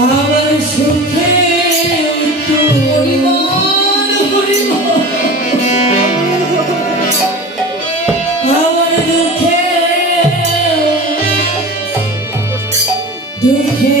আমার সুখে পরিবার পরিবার আমার দুঃখে দুঃখে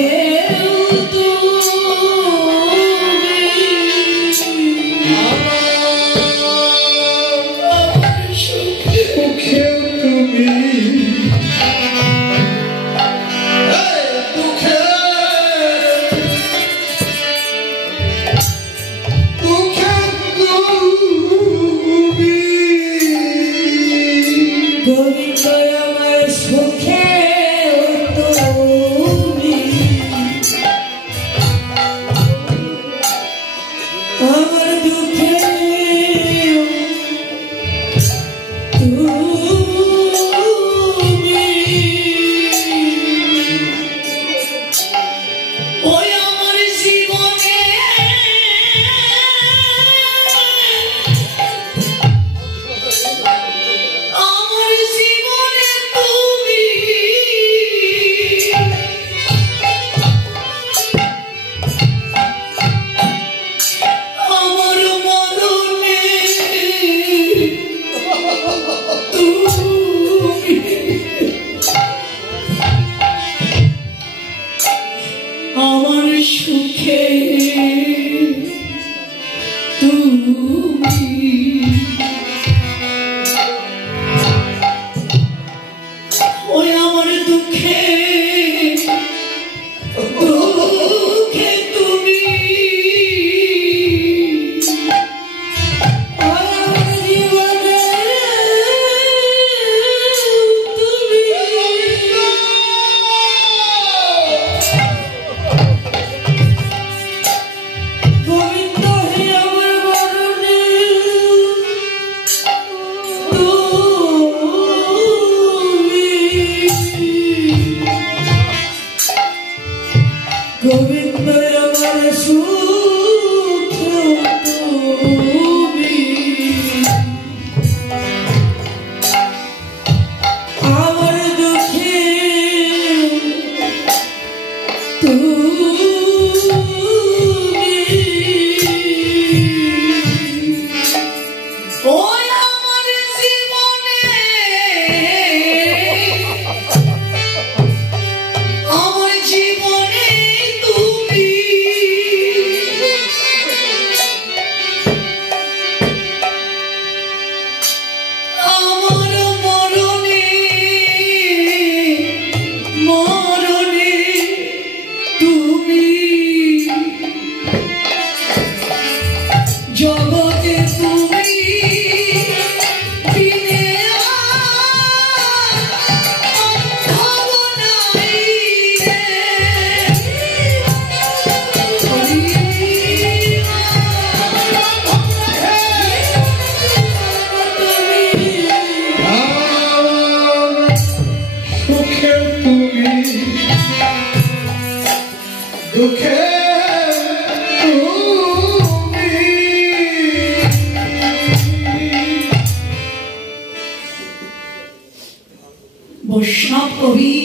বৈষ্ণব কবি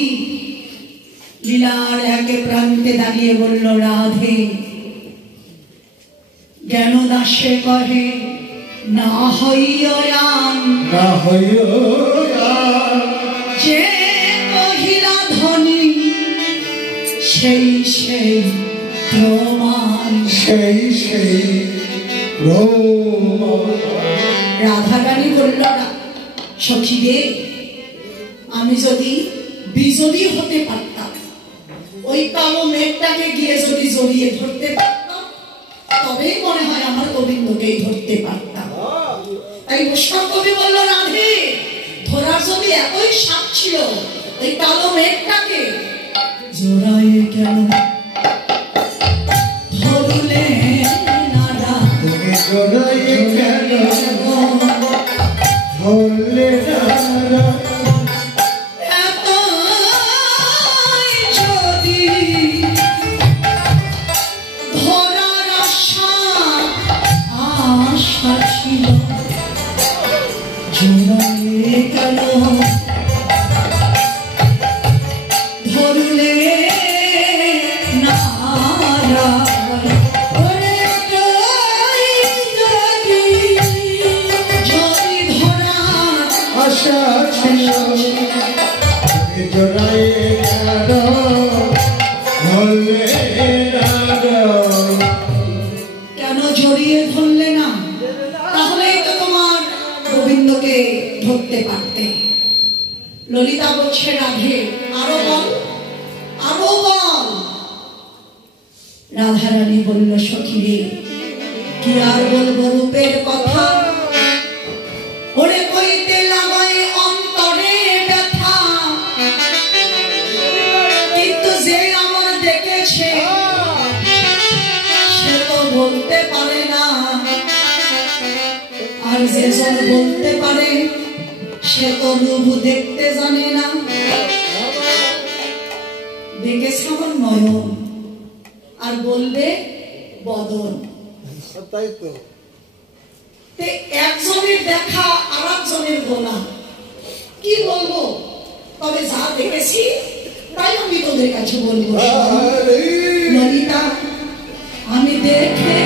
লীলার একে প্রান্তে দাঁড়িয়ে বলল, রাধে জ্ঞান দাসে কহে না হইয়ান যে কহিলা ধনী সেই সেই প্রমাণ রাধা রানী বলল, সখী রে, আমি যদি বিজয়ী হতে পারতাম, ওই কালো মেঘটাকে গিয়ে যদি জড়িয়ে ধরতে পারতাম, তবেই মনে হয় আমার গোবিন্দকেই ধরতে পারতাম। তাই বৈষ্ণব কবি বলল, রাধে ধরার যদি এতই সাপ ছিল, ওই কালো মেঘটাকে জোড়ায় কেন ধরলে না, জোড়ায় কেন ধরলে না, ধরলে কেন জড়িয়ে ধরলে না? তাহলেই তো তোমার গোবিন্দকে ধরতে পারতে। ললিতা বলছে রাধে আরো বল, আরো বল। রাধারানী বলল সখী রে কি আর বলবো রূপের কথা, ওরে কইতে লাগায় অন্তরে ব্যথা, কিন্তু যে আমার দেখেছে সে তো বলতে পারে না, আর যে জন বলতে পারে সে তো রূপ দেখতে জানে না। দেখেছে আমার নয়ন আর বলবে বদন, তাই তো একজনের দেখা আর একজনের বলা, কি বলবো? তবে যা দেখেছি তাই আমি তোদের কাছে বলবো। ললিতা আমি দেখে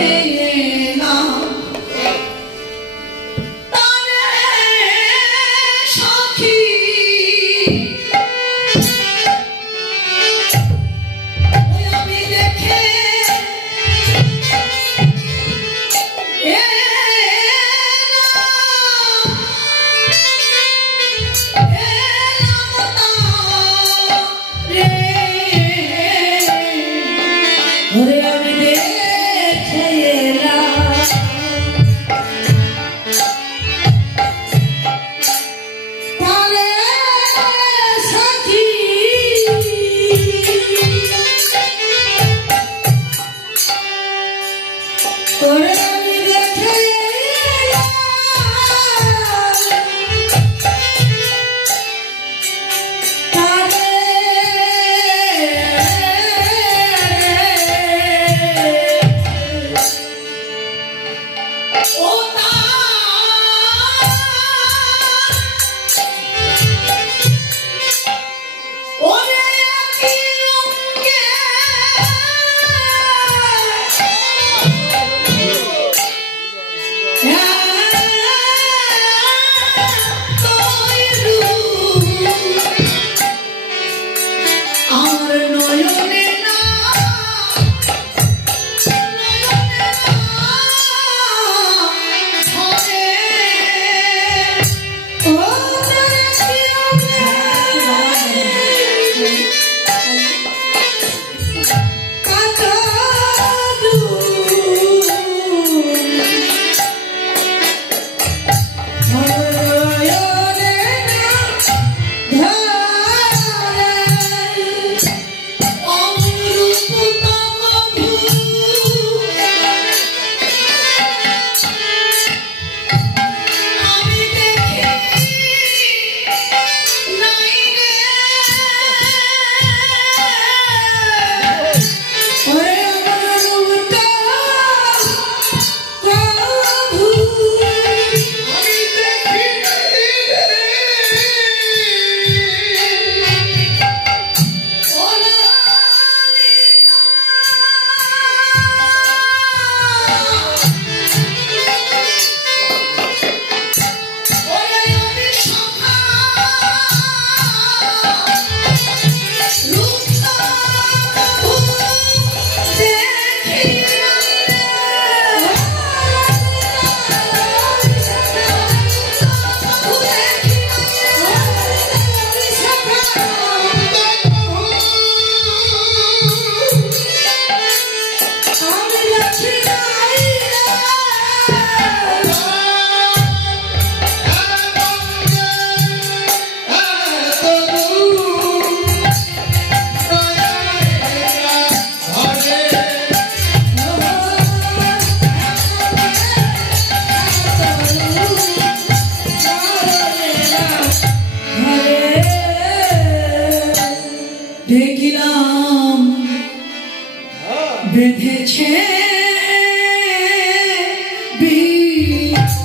এলাম বেঁধেছে বিনোদন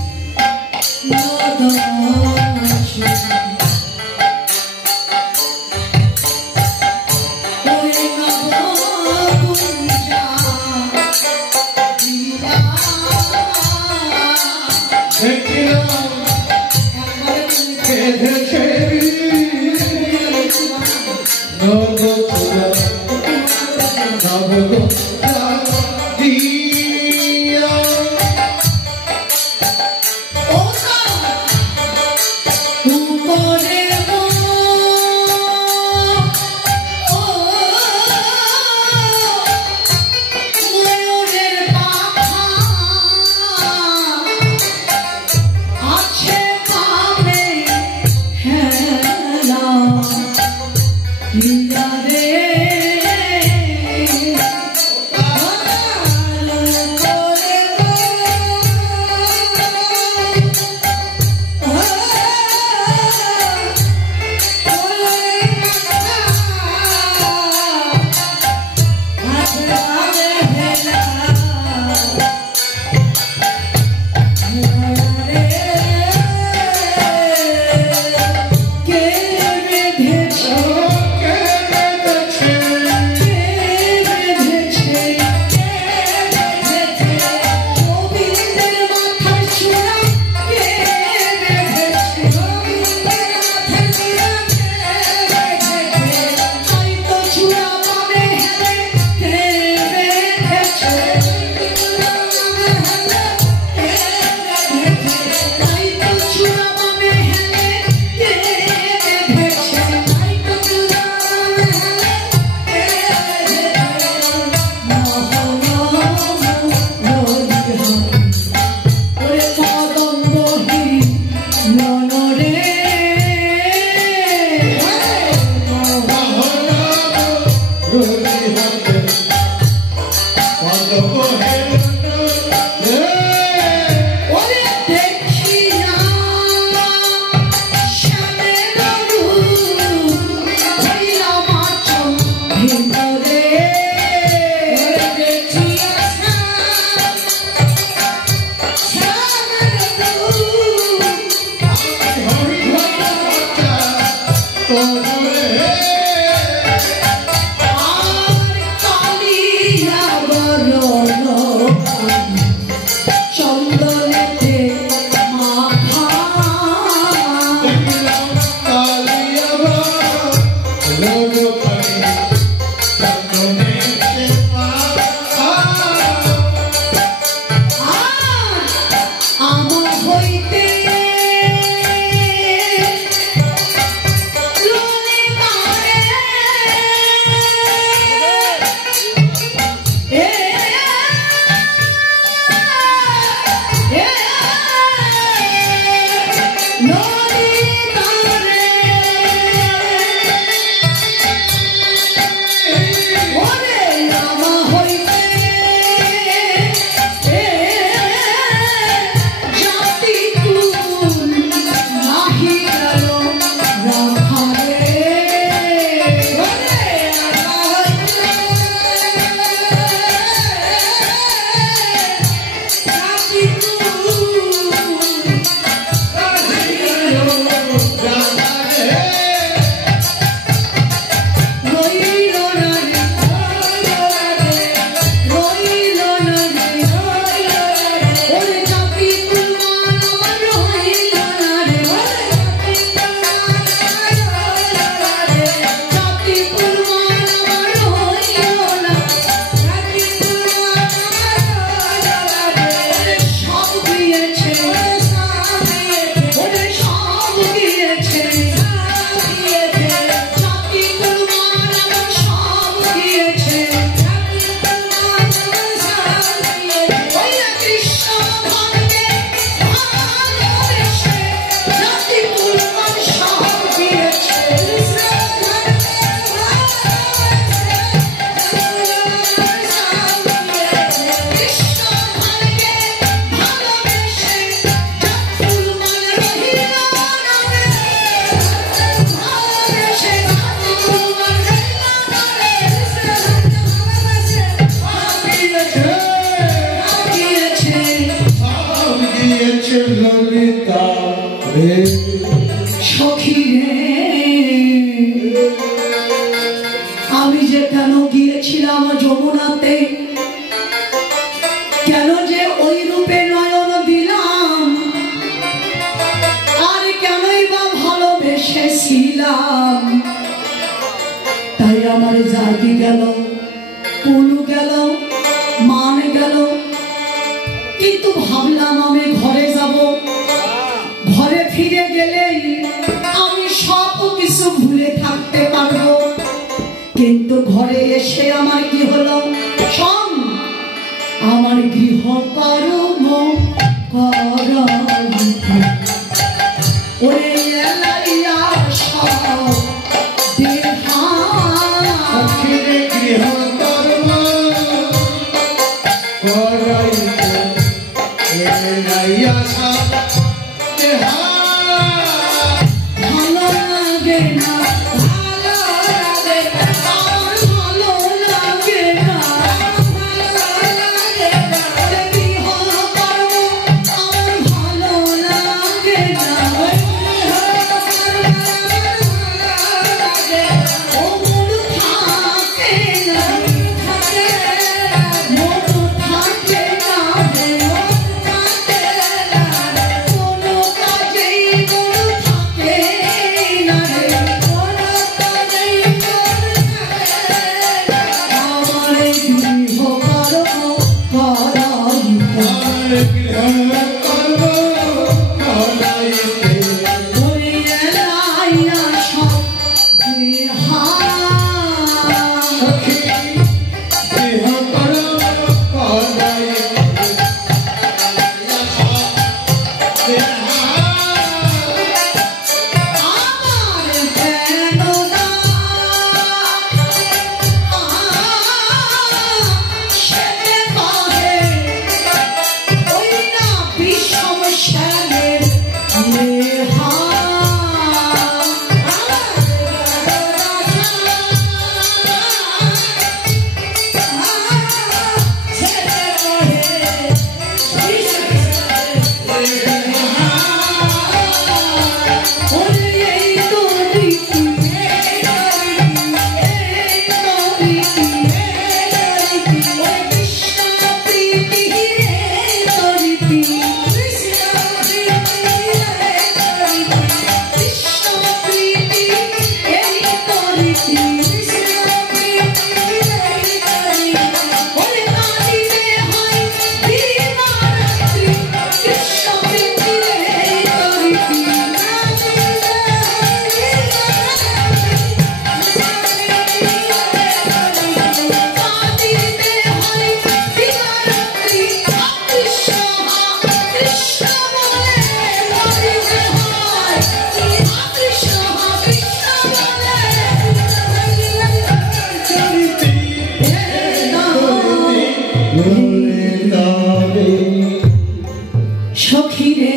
সখী রে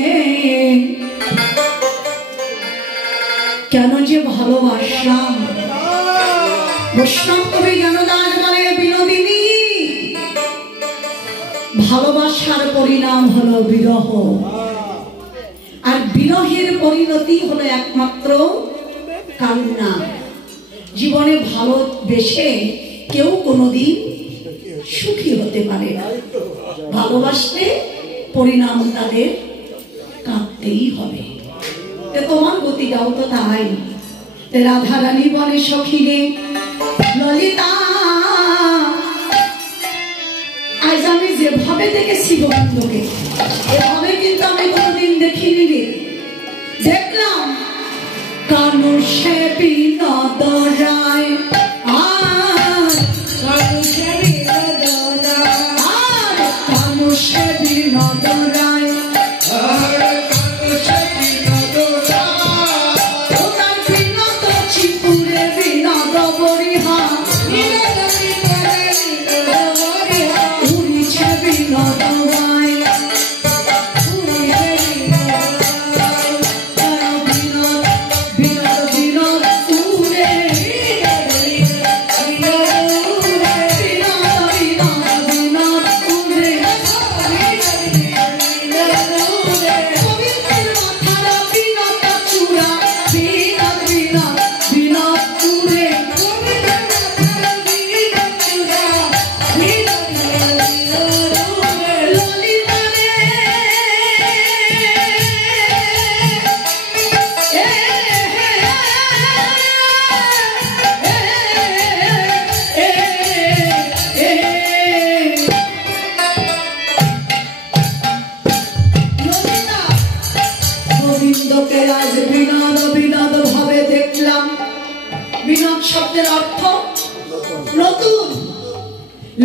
কেন যে ভালোবাসলাম। বৈষ্ণব কবি জ্ঞানদাস বলে বিনোদিনী ভালোবাসার পরিণাম হলো বিরহ, আর বিরহের পরিণতি হলো একমাত্র কান্না। জীবনে ভালোবেসে কেউ কোনোদিন সুখী হতে পারে না। ভালোবাসলে পরিণাম তাদের কাঁদতেই হবে। তোমার গতিটাও তো তাই। রাধারানী বলে সখী রে ললিতা আজ আমি যেভাবে দেখেছি গোবিন্দকে এভাবে কিন্তু আমি কোনোদিন দেখিনি রে। দেখলাম কানু সে বিনোদ রায় আর কানু সে বিনোদ রায়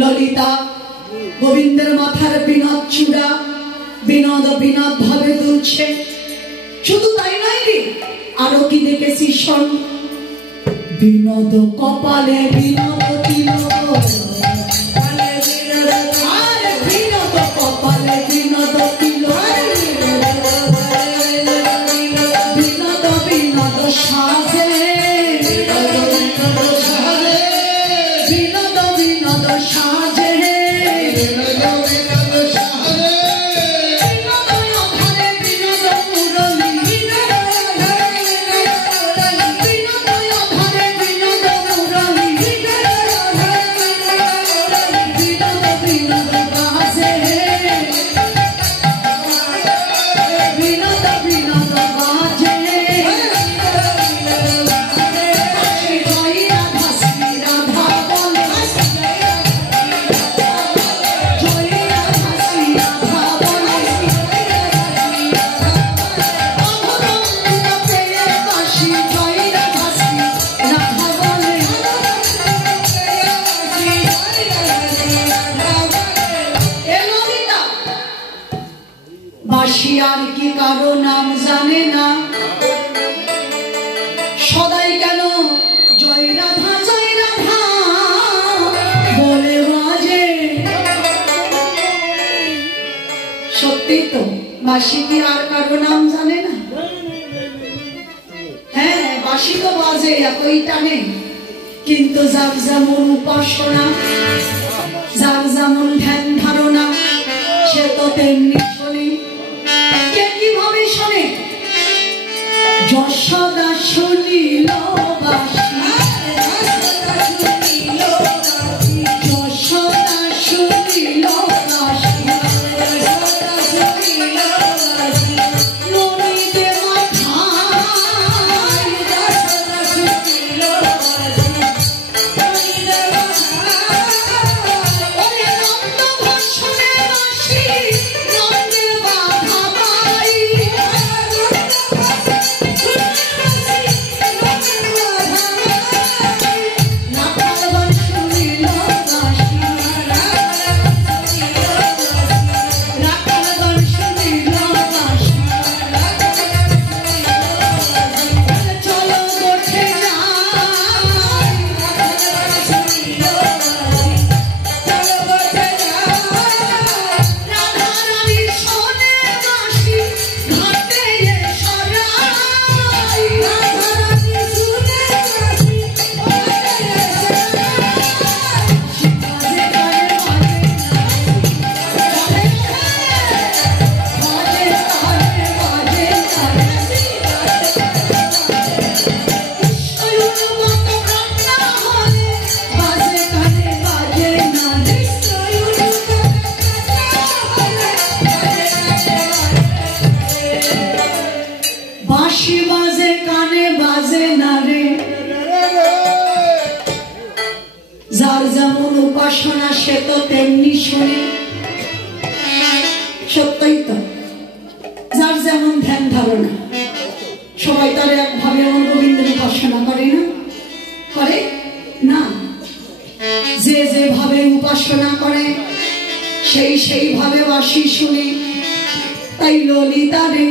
ললিতা গোবিন্দের মাথার বিনোদ চূড়া বিনোদ বিনোদ ভাবে দুলছে। শুধু তাই নয় রে, আরো কি দেখেছি শোন। বিনোদ কপালে বিনোদ তিলক আর বিনোদ কপালে বিনোদ তিলক বিনোদ বিনোদ সাজে বিনোদ বিনোদ সাজে বাসিয়ার কি কারো নাম জানে না, সদাই কেন জয় রাধা বলে বাজে। সত্যি তো বাসি কি আর কারো নাম জানে না? হ্যাঁ বাসি তো বাজে এতই টানে, কিন্তু যার যেমন উপাসনা যার যেমন ধ্যান ধারণা সে তো তেমনি শোনে। কে কিভাবে শোনে? যশোদা শুনিল বাসি যশোদা শুনিল বাসি নদীতে মাথায় ওরে নন্দ সেইভাবে বাসি শুনে তাই ললিতা রে,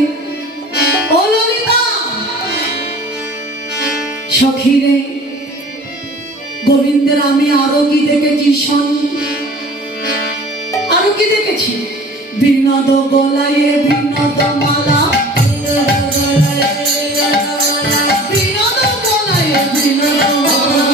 ও ললিতা সখী রে, গোবিন্দের আমি আরো কি দেখেছি শোন, আরো কি দেখেছি? বিনোদ গলায় বিনোদ মালা, বিনোদ গলায় বিনোদ মালা,